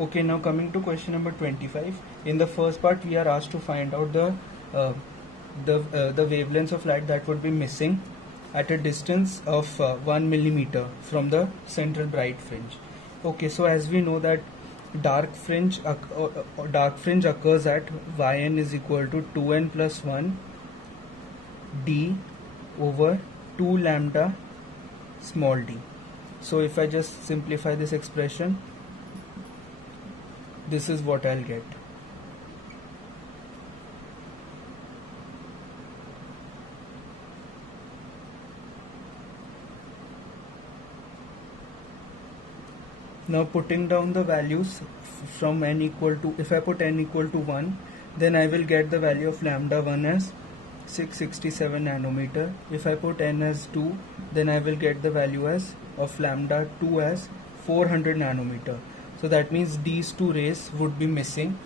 Okay, now coming to question number 25. In the first part, we are asked to find out uh, the wavelengths of light that would be missing at a distance of 1 millimeter from the central bright fringe. Okay, so as we know that dark fringe occurs at yn is equal to 2n plus 1 d over 2 lambda small d. So if I just simplify this expression, this is what I'll get. Now putting down the values from n equal to, if I put n equal to 1, then I will get the value of lambda 1 as 667 nanometer. If I put n as 2, then I will get the value of lambda 2 as 400 nanometer. So that means these two rays would be missing.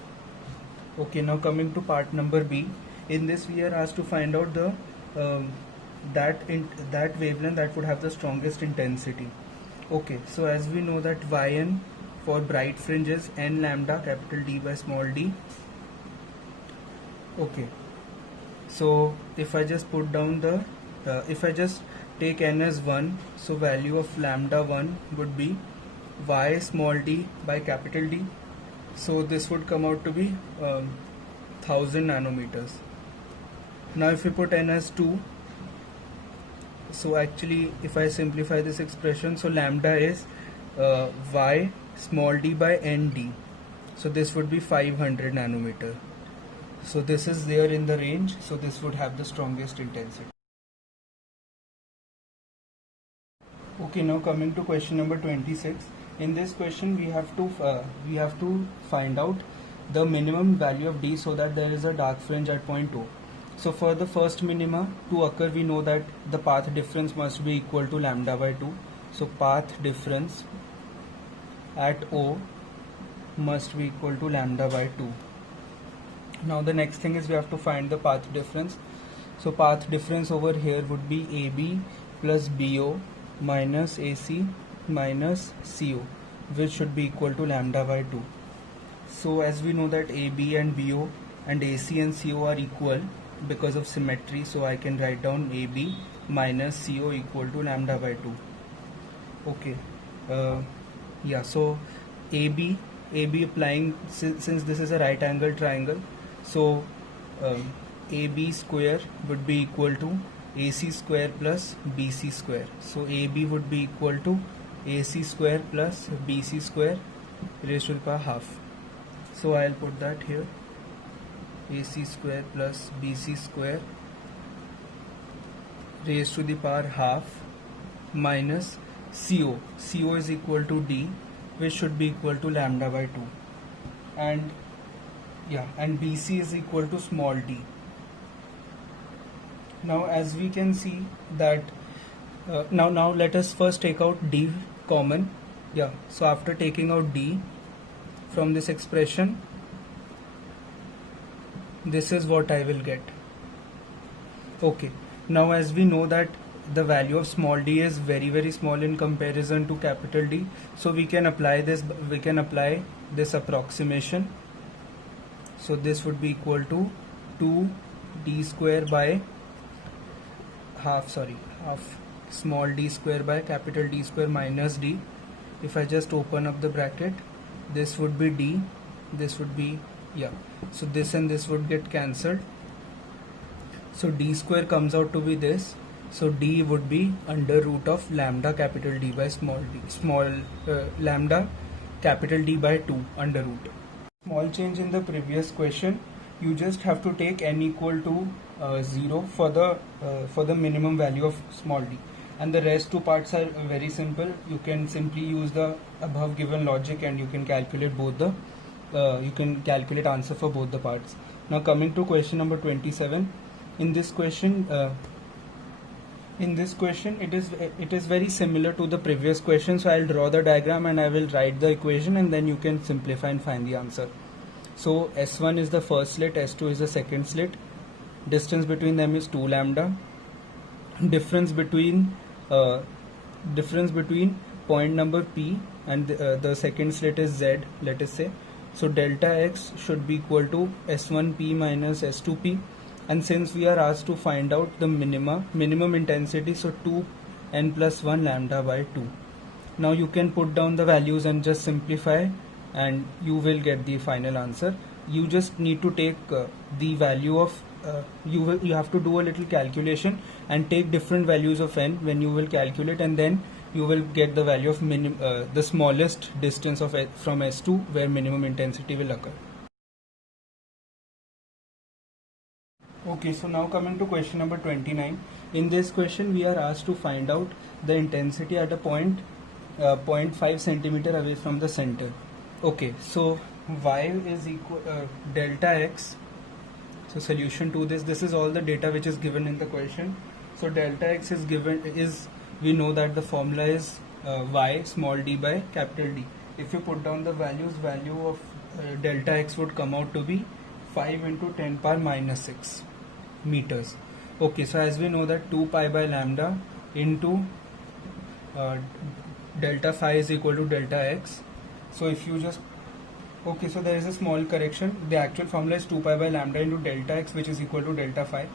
Okay, now coming to part number B. In this we are asked to find out the that wavelength that would have the strongest intensity. Okay, so as we know that yn for bright fringe is n lambda capital D by small d. Okay, so if I just put down the if I just take n as 1, so value of lambda 1 would be y small d by capital D. So this would come out to be 1000 nanometers. Now if we put n as 2, so actually if I simplify this expression, so lambda is y small d by nd, so this would be 500 nanometer. So this is there in the range, so this would have the strongest intensity. Okay, now coming to question number 26. In this question we have to find out the minimum value of d so that there is a dark fringe at point O. So for the first minima to occur, we know that the path difference must be equal to lambda by 2. So path difference at O must be equal to lambda by 2. Now the next thing is we have to find the path difference. So path difference over here would be AB plus BO minus AC minus CO, which should be equal to lambda by 2. So as we know that AB and BO and AC and CO are equal because of symmetry, so I can write down AB minus CO equal to lambda by 2. Okay, yeah, so AB applying, since this is a right angle triangle, so AB square would be equal to AC square plus BC square. So AB would be equal to AC square plus BC square raised to the power half. So I'll put that here, AC square plus BC square raised to the power half minus CO. CO is equal to D, which should be equal to lambda by 2. And yeah, and BC is equal to small d. Now as we can see that now let us first take out d common. Yeah, so after taking out d from this expression, this is what I will get. Okay, now as we know that the value of small d is very very small in comparison to capital D, so we can apply this approximation. So this would be equal to 2d square by half small d square by capital D square minus d. If I just open up the bracket, this would be d, this would be, yeah, so this and this would get cancelled, so d square comes out to be this. So d would be under root of lambda capital D by lambda capital D by 2 under root. Small change in the previous question, you just have to take n equal to 0 for the minimum value of small d, and the rest two parts are very simple. You can simply use the above given logic and you can calculate answer for both the parts. Now coming to question number 27. In this question it is very similar to the previous question, so I'll draw the diagram and I will write the equation, and then you can simplify and find the answer. So S1 is the first slit, S2 is the second slit, distance between them is 2 lambda, difference between point number P and the second slit is Z, let us say. So delta x should be equal to S1p minus S2p, and since we are asked to find out the minimum intensity, so 2n plus 1 lambda by 2. Now you can put down the values and just simplify, and you will get the final answer. You just need to take the value of you have to do a little calculation and take different values of n when you will calculate, and then you will get the value of the smallest distance of from S2 where minimum intensity will occur. Okay, so now coming to question number 29. In this question we are asked to find out the intensity at a point 0.5 centimeter away from the center. Okay, so y is equal delta x. So solution to this is all the data which is given in the question. So delta x is given we know that the formula is y small d by capital D. If you put down the values, value of delta x would come out to be 5 into 10 power minus 6 meters. Okay, so as we know that 2 pi by lambda into delta phi is equal to delta x. So if you just okay, so there is a small correction. The actual formula is 2 pi by lambda into delta x, which is equal to delta phi.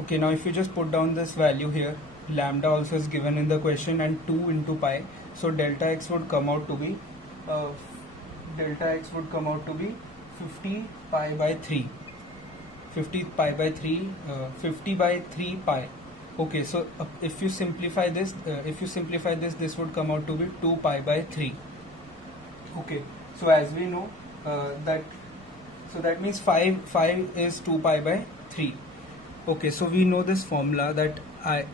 Okay, now if you just put down this value here, lambda also is given in the question, and 2 into pi, so delta x would come out to be 50 pi by 3. 50 pi by 3 50 by 3 pi. Okay, so if you simplify this this would come out to be 2 pi by 3. Okay, so as we know that means 5 is 2 pi by 3. Okay, so we know this formula that I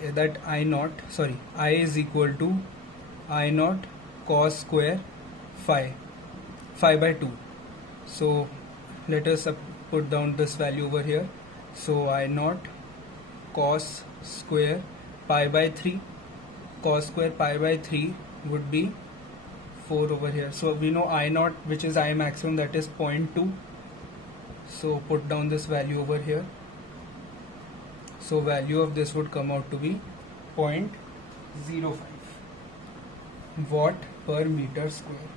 is equal to I naught cos square phi by 2. So let us put down this value over here. So I naught cos square pi by 3, cos square pi by 3 would be 4 over here. So we know I naught, which is I maximum, that is 0.2. So put down this value over here. So value of this would come out to be 0.05 watt per meter square.